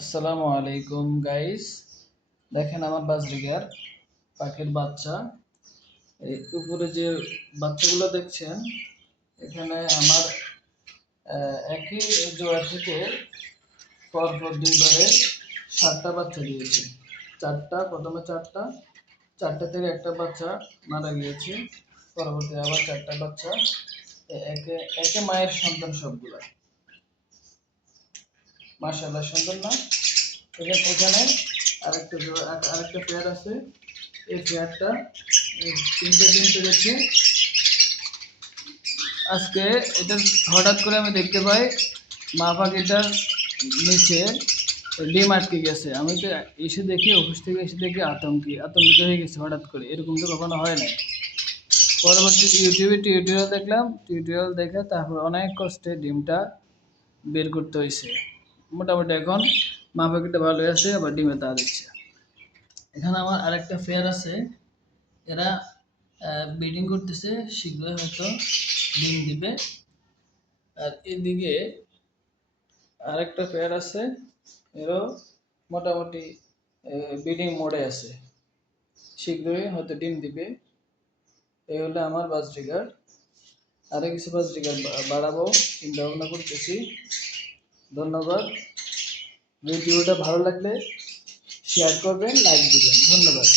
আসসালামু আলাইকুম গাইস। দেখেন আমার বাজরিগার পাখির বাচ্চা। এই উপরে যে বাচ্চাগুলো দেখছেন, এখানে আমার একই জোড়া থেকে পরপর দুইবারে 7টা বাচ্চা দিয়েছে। প্রথমে চারটা থেকে একটা বাচ্চা মারা গিয়েছে। পরবর্তী আবার 4টা বাচ্চা। একে একে মায়ের সন্তান সবগুলা। মাশাআল্লাহ, সুন্দর না? এখানে আরেকটা পেয়ার আছে। এই পেয়ারটা 3টে ডিম পেড়েছে আজকে। এটা হঠাৎ করে আমি দেখতে পাই মা পাখিটার নিচে ডিম আটকে গেছে। আমি তো এসে দেখি, অফিস থেকে এসে দেখি আতঙ্কিত হয়ে গেছে। হঠাৎ করে এরকম তো কখনো হয় না। পরবর্তী ইউটিউবে টিউটোরিয়াল দেখলাম, টিউটোরিয়াল দেখে তারপর অনেক কষ্টে ডিমটা বের করতে হয়েছে। মোটামুটি এখন মা পাখিটা ভালোই আছে, আবার ডিমে তা দিচ্ছে। এখানে আমার আরেকটা পেয়ার আছে, এরা ব্রিডিং করতেছে, শীঘ্রই হয়তো ডিম দিবে। আর এদিকে আরেকটা পেয়ার আছে, এরও মোটামুটি ব্রিডিং মোডে আছে, শীঘ্রই হয়তো ডিম দিবে। এই হলো আমার বাজরিগার। আরও কিছু বাজরিগার বাড়াবো চিন্তা ভাবনা করতেছি। ধন্যবাদ। ভিডিওটা ভালো লাগলে শেয়ার করবেন, লাইক দিবেন। ধন্যবাদ।